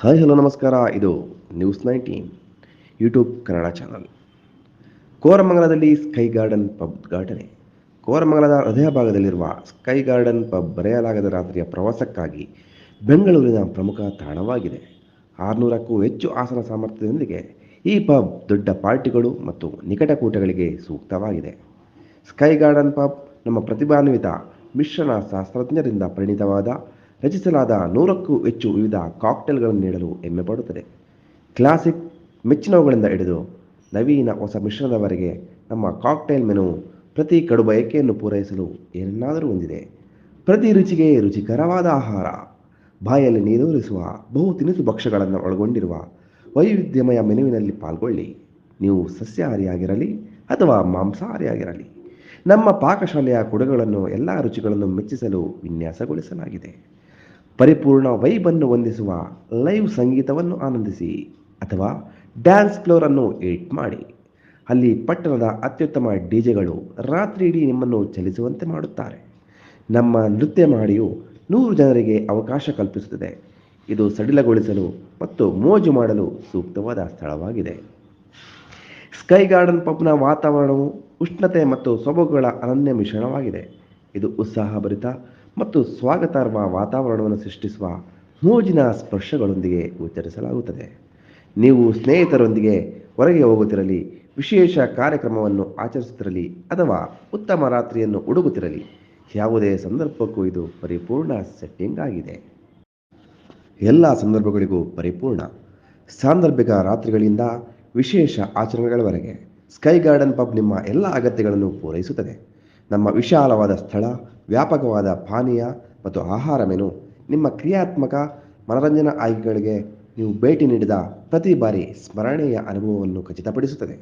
Hi, hello, ನಮಸ್ಕಾರ. ಇದು news nineteen YouTube Kannada channel ಕೋರಮಂಗಲದಲ್ಲಿ sky garden pub ಉದ್ಘಾಟನೆ. ಕೋರಮಂಗಲದ ಹೃದಯ ಭಾಗದಲ್ಲಿರುವ ಸ್ಕೈ ಗಾರ್ಡನ್ ಪಬ್ ಬರೆಯಲಾಗದ ರಾತ್ರಿಯ ಪ್ರವಾಸಕ್ಕಾಗಿ ಬೆಂಗಳೂರಿನ ಪ್ರಮುಖ ತಾಣವಾಗಿದೆ. ಆರುನೂರಕ್ಕೂ ಹೆಚ್ಚು ಆಸನ ಸಾಮರ್ಥ್ಯದೊಂದಿಗೆ ಈ ಪಬ್ ದೊಡ್ಡ ಪಾರ್ಟಿಗಳು ಮತ್ತು ನಿಕಟಕೂಟಗಳಿಗೆ ಸೂಕ್ತವಾಗಿದೆ. ಸ್ಕೈ ಗಾರ್ಡನ್ ಪಬ್ ನಮ್ಮ ಪ್ರತಿಭಾನ್ವಿತ ಮಿಶ್ರಣ ಶಾಸ್ತ್ರಜ್ಞರಿಂದ ಪರಿಣಿತವಾದ ರಚಿಸಲಾದ ನೂರಕ್ಕೂ ಹೆಚ್ಚು ವಿವಿಧ ಕಾಕ್ಟೇಲ್ಗಳನ್ನು ನೀಡಲು ಹೆಮ್ಮೆ ಪಡುತ್ತದೆ ಕ್ಲಾಸಿಕ್ ಮೆಚ್ಚಿನವುಗಳಿಂದ ಹಿಡಿದು ನವೀನ ಹೊಸ ಮಿಶ್ರಣದವರೆಗೆ ನಮ್ಮ ಕಾಕ್ಟೇಲ್ ಮೆನು ಪ್ರತಿ ಕಡು ಬಯಕೆಯನ್ನು ಪೂರೈಸಲು ಏನನ್ನಾದರೂ ಹೊಂದಿದೆ. ಪ್ರತಿ ರುಚಿಗೆ ರುಚಿಕರವಾದ ಆಹಾರ. ಬಾಯಲ್ಲಿ ನೀರೂರಿಸುವ, ಬಹು ತಿನಿಸು ಭಕ್ಷ್ಯಗಳನ್ನು ಒಳಗೊಂಡಿರುವ ವೈವಿಧ್ಯಮಯ ಮೆನುವಿನಲ್ಲಿ ಪಾಲ್ಗೊಳ್ಳಿ. ನೀವು ಸಸ್ಯಾಹಾರಿಯಾಗಿರಲಿ ಅಥವಾ ಮಾಂಸಾಹಾರಿಯಾಗಿರಲಿ, ನಮ್ಮ ಪಾಕಶಾಲೆಯ ಕೊಡುಗೆಗಳನ್ನು ಎಲ್ಲ ರುಚಿಗಳನ್ನು ಮೆಚ್ಚಿಸಲು ವಿನ್ಯಾಸಗೊಳಿಸಲಾಗಿದೆ. ಪರಿಪೂರ್ಣ ವೈಬನ್ನು ಹೊಂದಿಸುವ ಲೈವ್ ಸಂಗೀತವನ್ನು ಆನಂದಿಸಿ ಅಥವಾ ಡ್ಯಾನ್ಸ್ ಫ್ಲೋರನ್ನು ಏಟ್ ಮಾಡಿ. ಅಲ್ಲಿ ಪಟ್ಟಣದ ಅತ್ಯುತ್ತಮ ಡಿಜೆಗಳು ರಾತ್ರಿ ಇಡೀ ನಿಮ್ಮನ್ನು ಚಲಿಸುವಂತೆ ಮಾಡುತ್ತಾರೆ. ನಮ್ಮ ನೃತ್ಯ ಮಾಡಿಯು ನೂರು ಜನರಿಗೆ ಅವಕಾಶ ಕಲ್ಪಿಸುತ್ತದೆ. ಇದು ಸಡಿಲಗೊಳಿಸಲು ಮತ್ತು ಮೋಜು ಮಾಡಲು ಸೂಕ್ತವಾದ ಸ್ಥಳವಾಗಿದೆ. ಸ್ಕೈ ಗಾರ್ಡನ್ ಪಬ್ನ ವಾತಾವರಣವು ಉಷ್ಣತೆ ಮತ್ತು ಸೊಬಗುಗಳ ಅನನ್ಯ ಮಿಶ್ರಣವಾಗಿದೆ. ಇದು ಉತ್ಸಾಹಭರಿತ ಮತ್ತು ಸ್ವಾಗತಾರ್ಹ ವಾತಾವರಣವನ್ನು ಸೃಷ್ಟಿಸುವ ಮೋಜಿನ ಸ್ಪರ್ಶಗಳೊಂದಿಗೆ ಉಚ್ಚರಿಸಲಾಗುತ್ತದೆ. ನೀವು ಸ್ನೇಹಿತರೊಂದಿಗೆ ಹೊರಗೆ ಹೋಗುತ್ತಿರಲಿ, ವಿಶೇಷ ಕಾರ್ಯಕ್ರಮವನ್ನು ಆಚರಿಸುತ್ತಿರಲಿ ಅಥವಾ ಉತ್ತಮ ರಾತ್ರಿಯನ್ನು ಹುಡುಗುತ್ತಿರಲಿ ಯಾವುದೇ ಸಂದರ್ಭಕ್ಕೂ ಇದು ಪರಿಪೂರ್ಣ ಸೆಟ್ಟಿಂಗ್ ಆಗಿದೆ. ಎಲ್ಲ ಸಂದರ್ಭಗಳಿಗೂ ಪರಿಪೂರ್ಣ. ಸಾಂದರ್ಭಿಕ ರಾತ್ರಿಗಳಿಂದ ವಿಶೇಷ ಆಚರಣೆಗಳವರೆಗೆ. ಸ್ಕೈ ಗಾರ್ಡನ್ ಪಬ್ ನಿಮ್ಮ ಎಲ್ಲ ಅಗತ್ಯಗಳನ್ನು ಪೂರೈಸುತ್ತದೆ. ನಮ್ಮ ವಿಶಾಲವಾದ ಸ್ಥಳ, ವ್ಯಾಪಕವಾದ ಪಾನೀಯ ಮತ್ತು ಆಹಾರ ಮೆನು, ನಿಮ್ಮ ಕ್ರಿಯಾತ್ಮಕ ಮನರಂಜನಾ ಆಯ್ಕೆಗಳಿಗೆ ನೀವು ಭೇಟಿ ನೀಡಿದ ಪ್ರತಿ ಬಾರಿ ಸ್ಮರಣೀಯ ಅನುಭವವನ್ನು ಖಚಿತಪಡಿಸುತ್ತದೆ.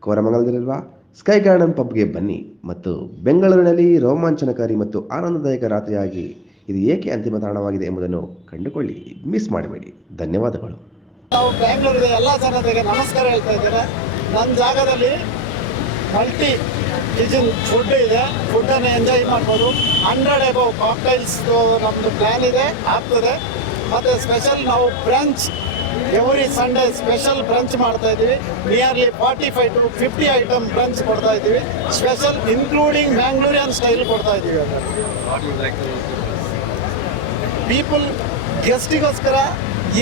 ಕೋರಮಂಗಲದಲ್ಲಿರುವ ಸ್ಕೈ ಗಾರ್ಡನ್ ಪಬ್ಗೆ ಬನ್ನಿ ಮತ್ತು ಬೆಂಗಳೂರಿನಲ್ಲಿ ರೋಮಾಂಚನಕಾರಿ ಮತ್ತು ಆನಂದದಾಯಕ ರಾತ್ರಿಯಾಗಿ ಇದು ಏಕೆ ಅಂತಿಮ ತಾಣವಾಗಿದೆ ಎಂಬುದನ್ನು ಕಂಡುಕೊಳ್ಳಿ. ಮಿಸ್ ಮಾಡಬೇಡಿ. ಧನ್ಯವಾದಗಳು. ನಾವು ಬೆಂಗಳೂರಿಗೆ ಎಲ್ಲ ಜನತೆಗೆ ನಮಸ್ಕಾರ ಹೇಳ್ತಾ ಇದ್ದೇನೆ. ನನ್ನ ಜಾಗದಲ್ಲಿ ಮಲ್ಟಿ ಕಿಚನ್ ಫುಡ್ ಇದೆ. ಫುಡ್ಡನ್ನು ಎಂಜಾಯ್ ಮಾಡ್ಬೋದು. ಹಂಡ್ರೆಡ್ ಎಬೋ ಕಾಕ್ಟೈಲ್ಸ್ ನಮ್ಮದು ಪ್ಲ್ಯಾನ್ ಇದೆ, ಆಗ್ತದೆ. ಮತ್ತು ಸ್ಪೆಷಲ್ ನಾವು brunch every Sunday special brunch ಮಾಡ್ತಾ ಇದ್ದೀವಿ. Nearly forty five to fifty item brunch ಕೊಡ್ತಾ ಇದ್ದೀವಿ. ಸ್ಪೆಷಲ್ ಇನ್ಕ್ಲೂಡಿಂಗ್ ಮ್ಯಾಂಗ್ಳೂರಿಯನ್ ಸ್ಟೈಲ್ ಕೊಡ್ತಾ ಇದ್ದೀವಿ ಪೀಪಲ್ ಗೆಸ್ಟಿಗೋಸ್ಕರ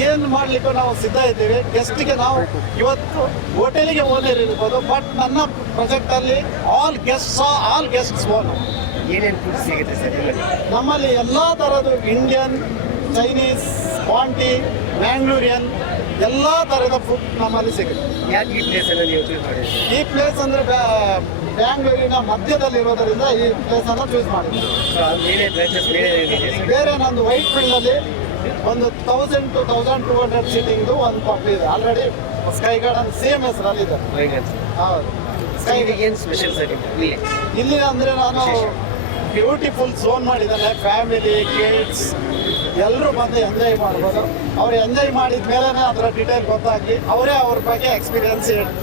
ಏನು ಮಾಡಲಿಕ್ಕೂ ನಾವು ಸಿದ್ಧ ಗೆಸ್ಟ್ ಗೆಸ್ಟಿಗೆ ನಾವು ಇವತ್ತು ಹೋಟೆಲಿಗೆ ಓನರ್ ಇರ್ಬೋದು ಬಟ್ ನನ್ನ ಪ್ರಾಜೆಕ್ಟಲ್ಲಿ all guests all guest own ಏನೇನು ಫುಡ್ ಸಿಗುತ್ತೆ ಸರ್ ನಿಮ್ಮಲ್ಲಿ ಎಲ್ಲ ಥರದ್ದು ಇಂಡಿಯನ್ ಚೈನೀಸ್ ಕ್ವಾಂಟಿ ಮ್ಯಾಂಗ್ಳೂರಿಯನ್ ಎಲ್ಲ ಥರದ ಫುಡ್ ನಮ್ಮಲ್ಲಿ ಸಿಗುತ್ತೆ. ಯಾಕೆ ಈ ಪ್ಲೇಸನ್ನು ನೀವು ಚೂಸ್ ಮಾಡಿದ್ರಿ ಈ ಪ್ಲೇಸ್ ಅಂದರೆ ಬ್ಯಾಂಗ್ಳೂರಿನ ಮಧ್ಯದಲ್ಲಿರೋದರಿಂದ ಈ ಪ್ಲೇಸನ್ನು ಚೂಸ್ ಮಾಡಿದ್ದೀವಿ ಬೇರೆ ನಂದು ವೈಟ್ ಫೀಲ್ಡಲ್ಲಿ ಒಂದು thousand to thousand two hundred ಸೀಟಿಂಗ್ದು ಒಂದು ಪಬ್ ಇದೆ. ಆಲ್ರೆಡಿ ಸ್ಕೈ ಗಾರ್ಡನ್ ಸೇಮ್ ಹೆಸರಲ್ಲಿ ಇದೆ. ಹೌದು. ಸ್ಕೈ ಏನು ಸ್ಪೆಷಲ್ ಸರ್ ಇಲ್ಲಿ? ಅಂದರೆ ನಾನು ಬ್ಯೂಟಿಫುಲ್ ಝೋನ್ ಮಾಡಿದ್ದಾನೆ. ಫ್ಯಾಮಿಲಿ ಕಿಡ್ಸ್ ಎಲ್ಲರೂ ಬಂದು ಎಂಜಾಯ್ ಮಾಡ್ಬೋದು. ಅವ್ರು ಎಂಜಾಯ್ ಮಾಡಿದ ಮೇಲೆ ಅದರ ಡೀಟೇಲ್ ಗೊತ್ತಾಗಿ ಅವರೇ ಅವ್ರ ಬಗ್ಗೆ ಎಕ್ಸ್ಪೀರಿಯನ್ಸ್ ಹೇಳಿ.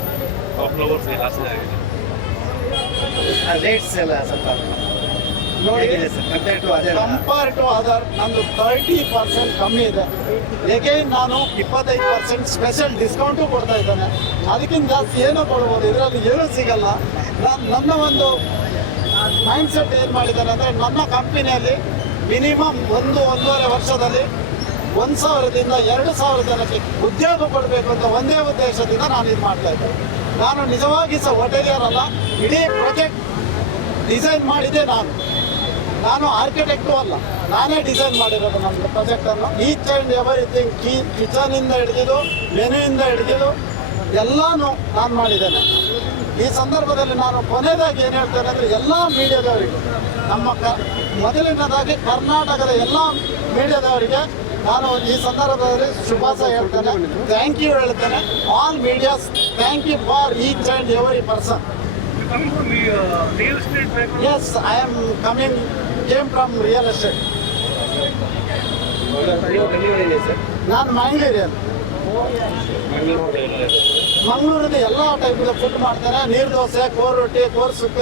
ರೇಟ್ಸ್ ಎಲ್ಲ ಸ್ವಲ್ಪ ನೋಡಿ compare to other compare to other ನಂದು ತರ್ಟಿ ಪರ್ಸೆಂಟ್ ಕಮ್ಮಿ ಇದೆ. ಎಗೈನ್ ನಾನು ಇಪ್ಪತ್ತೈದು ಪರ್ಸೆಂಟ್ ಸ್ಪೆಷಲ್ ಡಿಸ್ಕೌಂಟು ಕೊಡ್ತಾ ಇದ್ದಾನೆ. ಅದಕ್ಕಿಂತ ಜಾಸ್ತಿ ಏನೂ ಕೊಡ್ಬೋದು ಇದರಲ್ಲಿ ಏನೂ ಸಿಗಲ್ಲ. ನಾನು ನನ್ನ ಒಂದು ಮೈಂಡ್ ಸೆಟ್ ಏನು ಮಾಡಿದ್ದಾನೆ ಅಂದರೆ ನನ್ನ ಕಂಪ್ನಿಯಲ್ಲಿ ಮಿನಿಮಮ್ ಒಂದು ಒಂದೂವರೆ ವರ್ಷದಲ್ಲಿ ಒಂದು ಸಾವಿರದಿಂದ ಎರಡು ಸಾವಿರ ಜನಕ್ಕೆ ಉದ್ಯೋಗ ಕೊಡಬೇಕು ಅಂತ ಒಂದೇ ಉದ್ದೇಶದಿಂದ ನಾನು ಇದು ಮಾಡ್ತಾ ಇದ್ದೆ ನಾನು ನಿಜವಾಗಿ ಸಹ ಹೋಟೆಲಿಯರ್ ಅಲ್ಲ ಇಡೀ ಪ್ರಾಜೆಕ್ಟ್ ಡಿಸೈನ್ ಮಾಡಿದ್ದೆ ನಾನು. ನಾನು ಆರ್ಕಿಟೆಕ್ಟು ಅಲ್ಲ. ನಾನೇ ಡಿಸೈನ್ ಮಾಡಿರೋದು ನಮ್ಮ ಪ್ರಾಜೆಕ್ಟನ್ನು ಈಚ್ ಆ್ಯಂಡ್ ಎವರಿಥಿಂಗ್ ಕೀ ಕಿಚನಿಂದ ಹಿಡಿದಿದ್ದು ಮೆನುವಿಂದ ಹಿಡಿದಿದ್ದು, ಎಲ್ಲನೂ ನಾನು ಮಾಡಿದ್ದೇನೆ. ಈ ಸಂದರ್ಭದಲ್ಲಿ ನಾನು ಕೊನೆಯದಾಗಿ ಏನು ಹೇಳ್ತೇನೆ ಅಂದರೆ ಎಲ್ಲ ಮೀಡಿಯಾದವರಿಗೆ, ನಮ್ಮ ಕ, ಮೊದಲನೇದಾಗಿ ಕರ್ನಾಟಕದ ಎಲ್ಲ ಮೀಡಿಯಾದವರಿಗೆ ನಾನು ಈ ಸಂದರ್ಭದಲ್ಲಿ ಶುಭಾಶಯ ಹೇಳ್ತೇನೆ. ಥ್ಯಾಂಕ್ ಯು ಹೇಳ್ತೇನೆ. All medias thank you for each and every person coming from the uh, real estate background. Yes, I am coming, came from real estate. ನಾನು ಮಂಗಳೂರಿಯನ್ ಮಂಗಳೂರಿನ ಎಲ್ಲ ಟೈಪಿನ ಫುಡ್ ಮಾಡ್ತಾರೆ ನೀರು ದೋಸೆ ಕೋರ್ ರೊಟ್ಟಿ ಕೋರ್ ಸುಕ್ಕ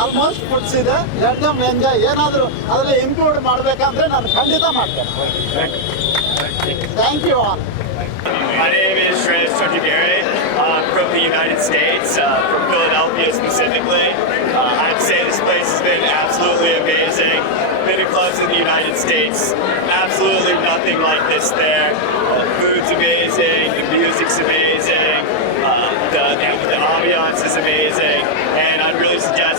ಆಲ್ಮೋಸ್ಟ್ ಫುಡ್ಸ್ ಇದೆ let them enjoy ಏನಾದರೂ ಅದರಲ್ಲಿ ಇನ್ಕ್ಲೂಡ್ ಮಾಡಬೇಕಂದ್ರೆ ನಾನು ಖಂಡಿತ ಮಾಡ್ತೇನೆ thank you all My name is Shreyas. I'm from the United States, uh, from Philadelphia States. Absolutely nothing like this there. Uh, food's amazing, the music's amazing, uh, the, the, the ambiance is amazing, and I'd really suggest